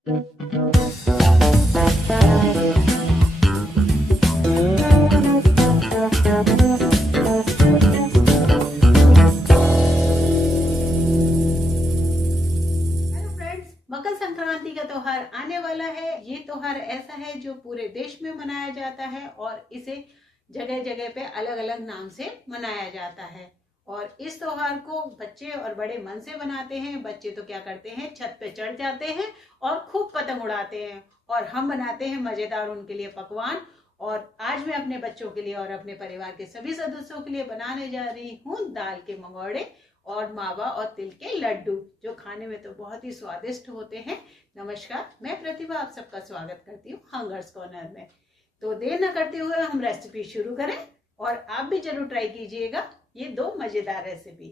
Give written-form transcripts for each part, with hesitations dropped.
मकर संक्रांति का त्योहार आने वाला है। ये त्योहार ऐसा है जो पूरे देश में मनाया जाता है और इसे जगह जगह पे अलग अलग नाम से मनाया जाता है। और इस त्योहार को बच्चे और बड़े मन से मनाते हैं। बच्चे तो क्या करते हैं, छत पे चढ़ जाते हैं और खूब पतंग उड़ाते हैं, और हम बनाते हैं मजेदार उनके लिए पकवान। और आज मैं अपने बच्चों के लिए और अपने परिवार के सभी सदस्यों के लिए बनाने जा रही हूँ दाल के मंगोड़े और मावा और तिल के लड्डू, जो खाने में तो बहुत ही स्वादिष्ट होते हैं। नमस्कार, मैं प्रतिभा आप सबका स्वागत करती हूँ हंगर्स कॉर्नर में। तो देर न करते हुए हम रेसिपी शुरू करें, और आप भी जरूर ट्राई कीजिएगा ये दो मजेदार रेसिपी।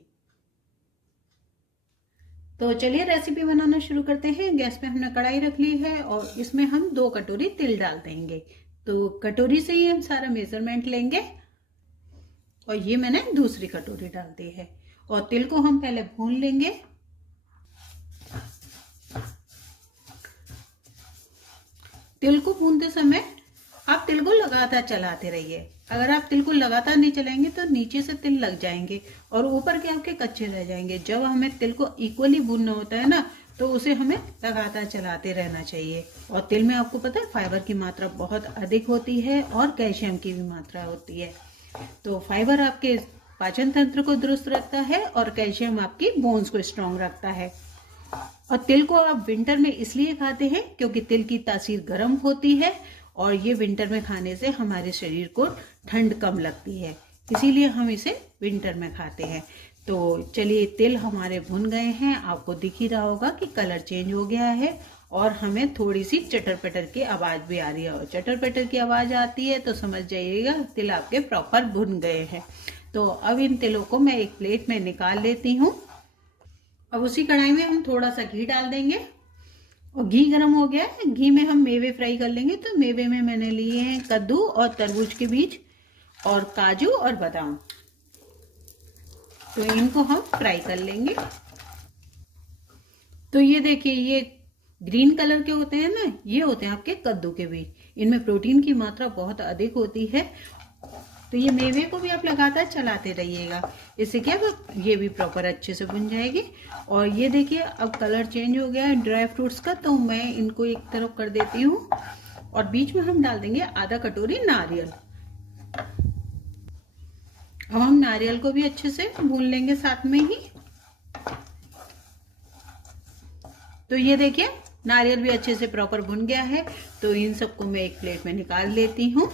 तो चलिए रेसिपी बनाना शुरू करते हैं। गैस पे हमने कढ़ाई रख ली है और इसमें हम 2 कटोरी तिल डाल देंगे। तो कटोरी से ही हम सारा मेजरमेंट लेंगे, और ये मैंने दूसरी कटोरी डाल दी है। और तिल को हम पहले भून लेंगे। तिल को भूनते समय आप तिल को लगातार चलाते रहिए। अगर आप तिल को लगातार नहीं चलाएंगे तो नीचे से तिल लग जाएंगे और ऊपर के आपके कच्चे रह जाएंगे। जब हमें तिल को इक्वली भूनना होता है ना, तो उसे हमें लगातार चलाते रहना चाहिए। और तिल में आपको पता है फाइबर की मात्रा बहुत अधिक होती है और कैल्शियम की भी मात्रा होती है। तो फाइबर आपके पाचन तंत्र को दुरुस्त रखता है और कैल्शियम आपकी बोन्स को स्ट्रांग रखता है। और तिल को आप विंटर में इसलिए खाते हैं क्योंकि तिल की तासीर गर्म होती है, और ये विंटर में खाने से हमारे शरीर को ठंड कम लगती है, इसीलिए हम इसे विंटर में खाते हैं। तो चलिए, तिल हमारे भुन गए हैं। आपको दिख ही रहा होगा कि कलर चेंज हो गया है और हमें थोड़ी सी चटर पटर की आवाज भी आ रही है। और चटर पटर की आवाज आती है तो समझ जाइएगा तिल आपके प्रॉपर भुन गए हैं। तो अब इन तिलों को मैं एक प्लेट में निकाल लेती हूँ। अब उसी कढ़ाई में हम थोड़ा सा घी डाल देंगे, और घी गर्म हो गया है। घी में हम मेवे फ्राई कर लेंगे। तो मेवे में मैंने लिए हैं कद्दू और तरबूज के बीज और काजू और बादाम। तो इनको हम फ्राई कर लेंगे। तो ये देखिए, ये ग्रीन कलर के होते हैं ना, ये होते हैं आपके कद्दू के बीज। इनमें प्रोटीन की मात्रा बहुत अधिक होती है। तो ये मेवे को भी आप लगातार चलाते रहिएगा, इससे क्या ये भी प्रॉपर अच्छे से भुन जाएगी। और ये देखिए, अब कलर चेंज हो गया है ड्राई फ्रूट्स का, तो मैं इनको एक तरफ कर देती हूँ। और बीच में हम डाल देंगे आधा कटोरी नारियल। अब हम नारियल को भी अच्छे से भून लेंगे साथ में ही। तो ये देखिए, नारियल भी अच्छे से प्रॉपर भुन गया है। तो इन सबको मैं एक प्लेट में निकाल लेती हूँ।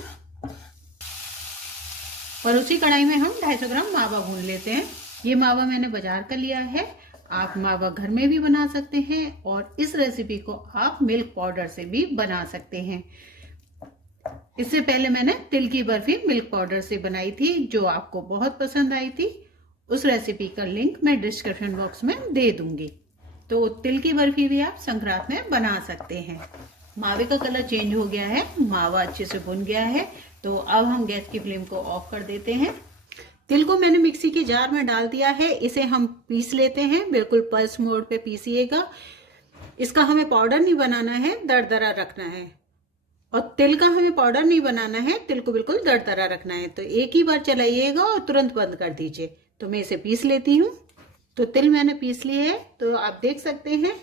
और उसी कढ़ाई में हम 250 ग्राम मावा भून लेते हैं। ये मावा मैंने बाजार का लिया है। आप मावा घर में भी बना सकते हैं, और इस रेसिपी को आप मिल्क पाउडर से भी बना सकते हैं। इससे पहले मैंने तिल की बर्फी मिल्क पाउडर से बनाई थी, जो आपको बहुत पसंद आई थी। उस रेसिपी का लिंक मैं डिस्क्रिप्शन बॉक्स में दे दूंगी। तो तिल की बर्फी भी आप संक्रांत में बना सकते हैं। मावे का कलर चेंज हो गया है, मावा अच्छे से भुन गया है। तो अब हम गैस की फ्लेम को ऑफ कर देते हैं। तिल को मैंने मिक्सी के जार में डाल दिया है। इसे हम पीस लेते हैं। बिल्कुल पल्स मोड पे पीसिएगा। इसका हमें पाउडर नहीं बनाना है, दरदरा रखना है। और तिल का हमें पाउडर नहीं बनाना है, तिल को बिल्कुल दरदरा रखना है। तो एक ही बार चलाइएगा और तुरंत बंद कर दीजिए। तो मैं इसे पीस लेती हूँ। तो तिल मैंने पीस लिए है, तो आप देख सकते हैं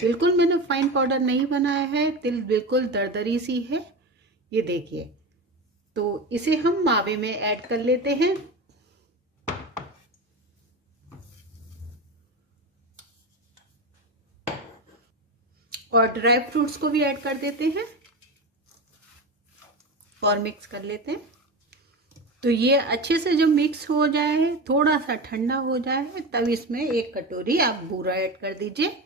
बिल्कुल मैंने फाइन पाउडर नहीं बनाया है। तिल बिल्कुल दरदरी सी है, ये देखिए। तो इसे हम मावे में ऐड कर लेते हैं। और ड्राई फ्रूट्स को भी ऐड कर देते हैं और मिक्स कर लेते हैं। तो ये अच्छे से जब मिक्स हो जाए, थोड़ा सा ठंडा हो जाए, तब इसमें 1 कटोरी आप बूरा ऐड कर दीजिए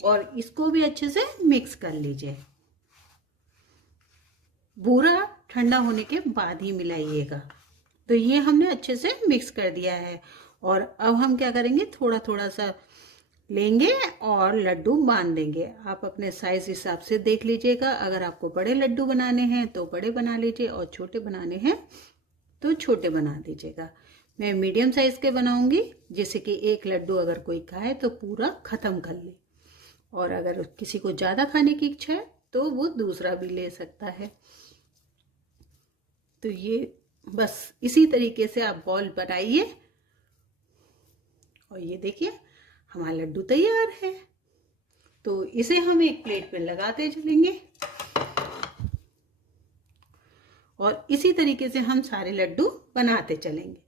और इसको भी अच्छे से मिक्स कर लीजिए। बूरा ठंडा होने के बाद ही मिलाइएगा। तो ये हमने अच्छे से मिक्स कर दिया है। और अब हम क्या करेंगे, थोड़ा थोड़ा सा लेंगे और लड्डू बांध देंगे। आप अपने साइज हिसाब से देख लीजिएगा। अगर आपको बड़े लड्डू बनाने हैं तो बड़े बना लीजिए, और छोटे बनाने हैं तो छोटे बना दीजिएगा। मैं मीडियम साइज के बनाऊंगी, जैसे कि 1 लड्डू अगर कोई खाए तो पूरा खत्म कर ले। और अगर किसी को ज़्यादा खाने की इच्छा है तो वो दूसरा भी ले सकता है। तो ये बस इसी तरीके से आप बॉल बनाइए और ये देखिए हमारा लड्डू तैयार है। तो इसे हम एक प्लेट में लगाते चलेंगे और इसी तरीके से हम सारे लड्डू बनाते चलेंगे।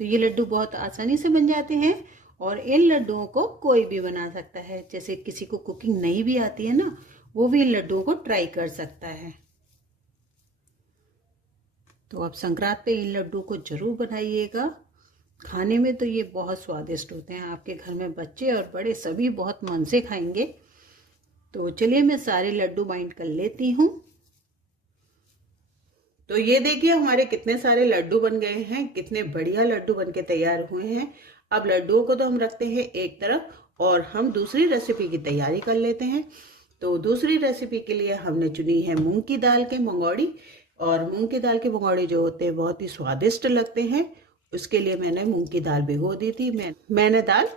तो ये लड्डू बहुत आसानी से बन जाते हैं और इन लड्डुओं को कोई भी बना सकता है। जैसे किसी को कुकिंग नहीं भी आती है ना, वो भी इन लड्डुओं को ट्राई कर सकता है। तो आप संक्रांत पे इन लड्डू को जरूर बनाइएगा। खाने में तो ये बहुत स्वादिष्ट होते हैं। आपके घर में बच्चे और बड़े सभी बहुत मन से खाएंगे। तो चलिए मैं सारे लड्डू बाइंड कर लेती हूँ। तो ये देखिए हमारे कितने सारे लड्डू बन गए हैं, कितने बढ़िया लड्डू बनके तैयार हुए हैं। अब लड्डुओं को तो हम रखते हैं एक तरफ और हम दूसरी रेसिपी की तैयारी कर लेते हैं। तो दूसरी रेसिपी के लिए हमने चुनी है मूंग की दाल के मंगौड़ी। और मूंग की दाल के मंगौड़ी जो होते हैं बहुत ही स्वादिष्ट लगते हैं। उसके लिए मैंने मूंग की दाल भिगो दी थी। मैंने दाल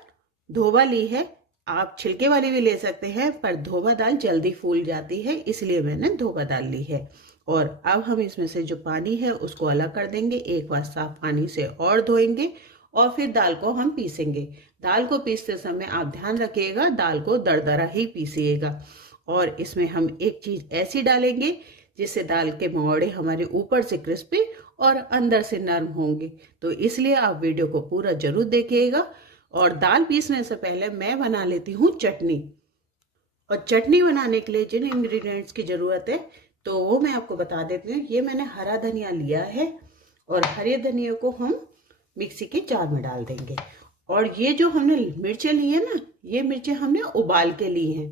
धोबा ली है। आप छिलके वाली भी ले सकते हैं, पर धोबा दाल जल्दी फूल जाती है, इसलिए मैंने धोबा दाल ली है। और अब हम इसमें से जो पानी है उसको अलग कर देंगे। एक बार साफ पानी से और धोएंगे और फिर दाल को हम पीसेंगे। दाल को पीसते समय आप ध्यान रखिएगा, दाल को दरदरा ही पीसिएगा। और इसमें हम एक चीज ऐसी डालेंगे जिससे दाल के मंगौड़े हमारे ऊपर से क्रिस्पी और अंदर से नरम होंगे। तो इसलिए आप वीडियो को पूरा जरूर देखिएगा। और दाल पीसने से पहले मैं बना लेती हूँ चटनी। और चटनी बनाने के लिए जिन इंग्रेडिएंट्स की जरूरत है तो वो मैं आपको बता देती हूँ। ये मैंने हरा धनिया लिया है और हरे धनिया को हम मिक्सी के जार में डाल देंगे। और ये जो हमने मिर्चें ली है ना, ये मिर्चें हमने उबाल के ली हैं।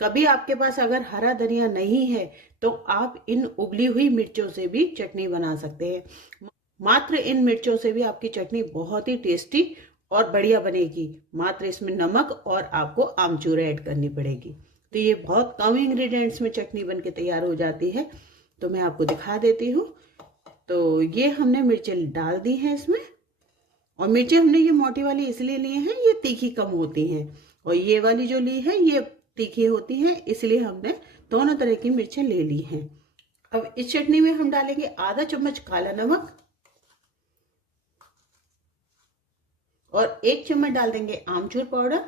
कभी आपके पास अगर हरा धनिया नहीं है तो आप इन उबली हुई मिर्चों से भी चटनी बना सकते हैं। मात्र इन मिर्चों से भी आपकी चटनी बहुत ही टेस्टी और बढ़िया बनेगी। मात्र इसमें नमक और आपको आमचूर ऐड करनी पड़ेगी। तो ये बहुत कम इंग्रेडिएंट्स में चटनी बनके तैयार हो जाती है। तो मैं आपको दिखा देती हूँ। तो ये हमने मिर्चें डाल दी हैं इसमें। और मिर्चें हमने ये मोटी वाली इसलिए ली हैं, ये तीखी कम होती हैं। और ये वाली जो ली है ये तीखी होती है, इसलिए हमने दोनों तरह की मिर्चें ले ली हैं। अब इस चटनी में हम डालेंगे आधा चम्मच काला नमक और 1 चम्मच डाल देंगे आमचूर पाउडर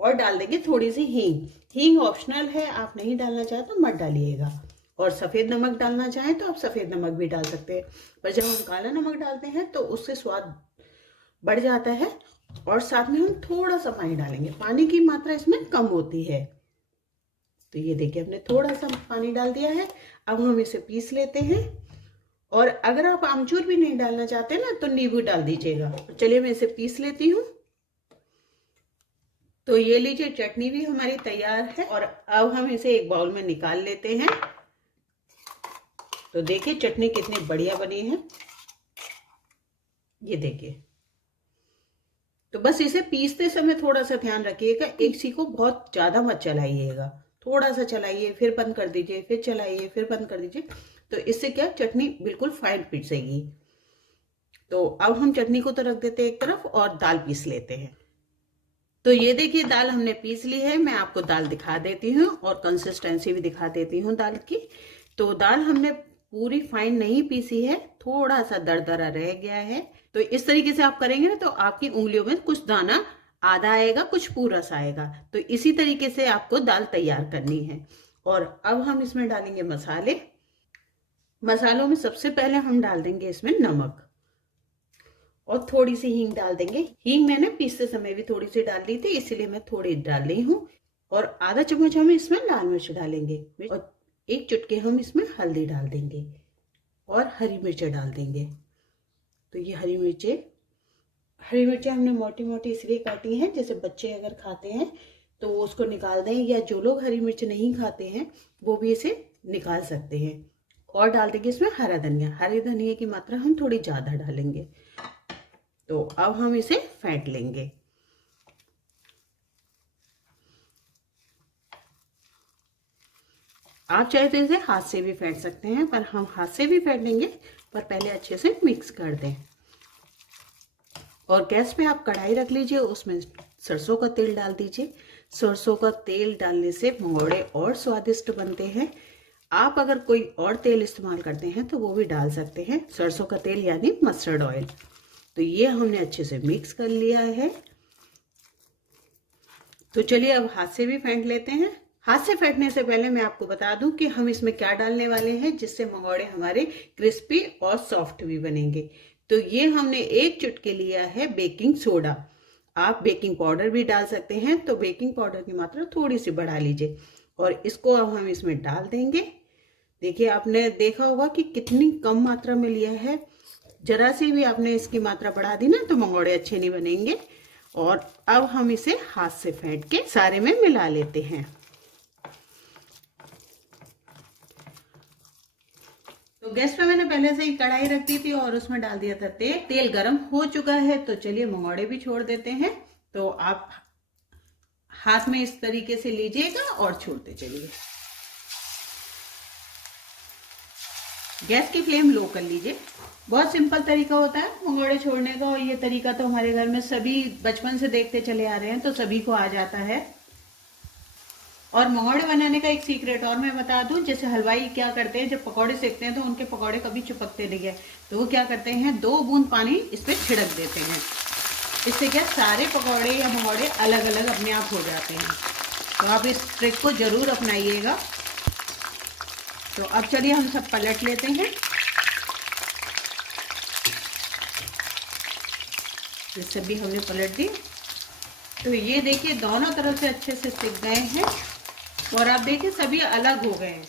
और डाल देंगे थोड़ी सी हींग। हींग ऑप्शनल है, आप नहीं डालना चाहे तो मत डालिएगा। और सफेद नमक डालना चाहें तो आप सफेद नमक भी डाल सकते हैं, पर जब हम काला नमक डालते हैं तो उससे स्वाद बढ़ जाता है। और साथ में हम थोड़ा सा पानी डालेंगे। पानी की मात्रा इसमें कम होती है। तो ये देखिए हमने थोड़ा सा पानी डाल दिया है। अब हम इसे पीस लेते हैं। और अगर आप आमचूर भी नहीं डालना चाहते ना तो नींबू डाल दीजिएगा। चलिए मैं इसे पीस लेती हूँ। तो ये लीजिए चटनी भी हमारी तैयार है। और अब हम इसे एक बाउल में निकाल लेते हैं। तो देखिए चटनी कितनी बढ़िया बनी है, ये देखिए। तो बस इसे पीसते समय थोड़ा सा ध्यान रखिएगा, एक सी को बहुत ज्यादा मत चलाइएगा। थोड़ा सा चलाइए, फिर बंद कर दीजिए, फिर चलाइए, फिर बंद कर दीजिए। तो इससे क्या चटनी बिल्कुल फाइन पिसेगी। तो अब हम चटनी को तो रख देते हैं एक तरफ और दाल पीस लेते हैं। तो ये देखिए दाल हमने पीस ली है। मैं आपको दाल दिखा देती हूँ और कंसिस्टेंसी भी दिखा देती हूँ दाल की। तो दाल हमने पूरी फाइन नहीं पीसी है, थोड़ा सा दरदरा रह गया है। तो इस तरीके से आप करेंगे ना तो आपकी उंगलियों में कुछ दाना आधा आएगा, कुछ पूरा सा आएगा। तो इसी तरीके से आपको दाल तैयार करनी है। और अब हम इसमें डालेंगे मसाले। मसालों में सबसे पहले हम डाल देंगे इसमें नमक और थोड़ी सी हींग डाल देंगे। हींग मैंने पीसते समय भी थोड़ी सी डाल दी थी, इसलिए मैं थोड़ी डाल रही हूँ। और आधा चम्मच हम इसमें लाल मिर्च डालेंगे और 1 चुटकी हम इसमें हल्दी डाल देंगे और हरी मिर्चें डाल देंगे। तो ये हरी मिर्चें हमने मोटी मोटी इसलिए काटी हैं, जैसे बच्चे अगर खाते हैं तो वो उसको निकाल दें, या जो लोग हरी मिर्च नहीं खाते हैं वो भी इसे निकाल सकते हैं। और डाल देंगे इसमें हरा धनिया। हरे धनिया की मात्रा हम थोड़ी ज्यादा डालेंगे। तो अब हम इसे फेंट लेंगे। आप चाहे तो इसे हाथ से भी फेंट सकते हैं, पर हम हाथ से भी फेंटेंगे, पर पहले अच्छे से मिक्स कर दें। और गैस पे आप कढ़ाई रख लीजिए, उसमें सरसों का तेल डाल दीजिए। सरसों का तेल डालने से मंगोड़े और स्वादिष्ट बनते हैं। आप अगर कोई और तेल इस्तेमाल करते हैं तो वो भी डाल सकते हैं, सरसों का तेल यानी मस्टर्ड ऑयल। तो ये हमने अच्छे से मिक्स कर लिया है। तो चलिए अब हाथ से भी फेंट लेते हैं। हाथ से फेंटने से पहले मैं आपको बता दूं कि हम इसमें क्या डालने वाले हैं जिससे मंगोड़े हमारे क्रिस्पी और सॉफ्ट भी बनेंगे। तो ये हमने एक चुटकी लिया है बेकिंग सोडा। आप बेकिंग पाउडर भी डाल सकते हैं, तो बेकिंग पाउडर की मात्रा थोड़ी सी बढ़ा लीजिए और इसको अब हम इसमें डाल देंगे। देखिए आपने देखा होगा कि कितनी कम मात्रा में लिया है। जरा सी भी आपने इसकी मात्रा बढ़ा दी ना तो मंगोड़े अच्छे नहीं बनेंगे। और अब हम इसे हाथ से फेंट के सारे में मिला लेते हैं। तो गैस पे मैंने पहले से ही कढ़ाई रख दी थी और उसमें डाल दिया था तेल। तेल गर्म हो चुका है, तो चलिए मंगोड़े भी छोड़ देते हैं। तो आप हाथ में इस तरीके से लीजिएगा और छोड़ते चलिए। गैस की फ्लेम लो कर लीजिए। बहुत सिंपल तरीका होता है मंगोड़े छोड़ने का, और ये तरीका तो हमारे घर में सभी बचपन से देखते चले आ रहे हैं, तो सभी को आ जाता है। और मंगोड़े बनाने का एक सीक्रेट और मैं बता दूं, जैसे हलवाई क्या करते हैं, जब पकौड़े सेकते हैं तो उनके पकौड़े कभी चिपकते नहीं है, तो वो क्या करते हैं 2 बूंद पानी इस पर छिड़क देते हैं। इससे क्या सारे पकौड़े या मंगोड़े अलग अलग अपने आप हो जाते हैं। तो आप इस ट्रिक को जरूर अपनाइएगा। तो अब चलिए हम सब पलट लेते हैं। ये सभी हमने पलट दी। तो ये देखिए दोनों तरफ से अच्छे से सिक गए हैं और आप देखिए सभी अलग हो गए हैं।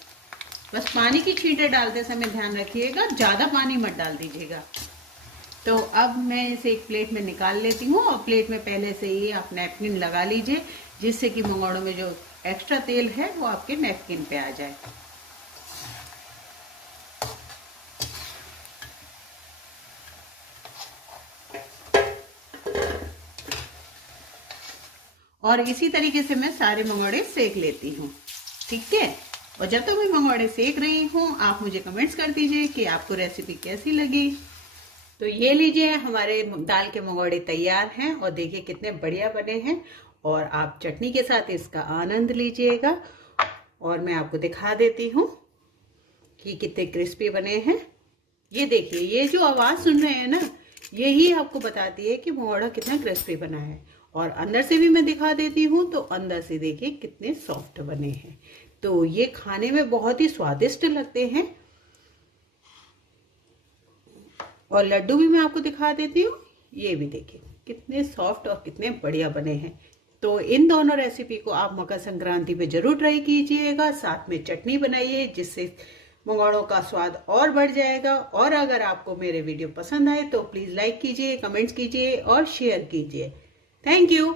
बस पानी की छींटे डालते समय ध्यान रखिएगा, ज़्यादा पानी मत डाल दीजिएगा। तो अब मैं इसे एक प्लेट में निकाल लेती हूँ, और प्लेट में पहले से ही आप नैपकिन लगा लीजिए, जिससे कि मंगोड़ों में जो एक्स्ट्रा तेल है वो आपके नैपकिन पे आ जाए। और इसी तरीके से मैं सारे मंगोड़े सेक लेती हूँ, ठीक है। और जब तक मैं मंगोड़े सेक रही हूँ आप मुझे कमेंट्स कर दीजिए कि आपको रेसिपी कैसी लगी। तो ये लीजिए हमारे दाल के मंगोड़े तैयार हैं, और देखिए कितने बढ़िया बने हैं। और आप चटनी के साथ इसका आनंद लीजिएगा। और मैं आपको दिखा देती हूँ कि कितने क्रिस्पी बने हैं। ये देखिए, ये जो आवाज़ सुन रहे हैं ना, यही आपको बताती है कि मंगोड़ा कितना क्रिस्पी बना है। और अंदर से भी मैं दिखा देती हूँ, तो अंदर से देखिए कितने सॉफ्ट बने हैं। तो ये खाने में बहुत ही स्वादिष्ट लगते हैं। और लड्डू भी मैं आपको दिखा देती हूँ, ये भी देखिए कितने सॉफ्ट और कितने बढ़िया बने हैं। तो इन दोनों रेसिपी को आप मकर संक्रांति पे जरूर ट्राई कीजिएगा। साथ में चटनी बनाइए, जिससे मंगोड़ों का स्वाद और बढ़ जाएगा। और अगर आपको मेरे वीडियो पसंद आए तो प्लीज़ लाइक कीजिए, कमेंट्स कीजिए और शेयर कीजिए। Thank you.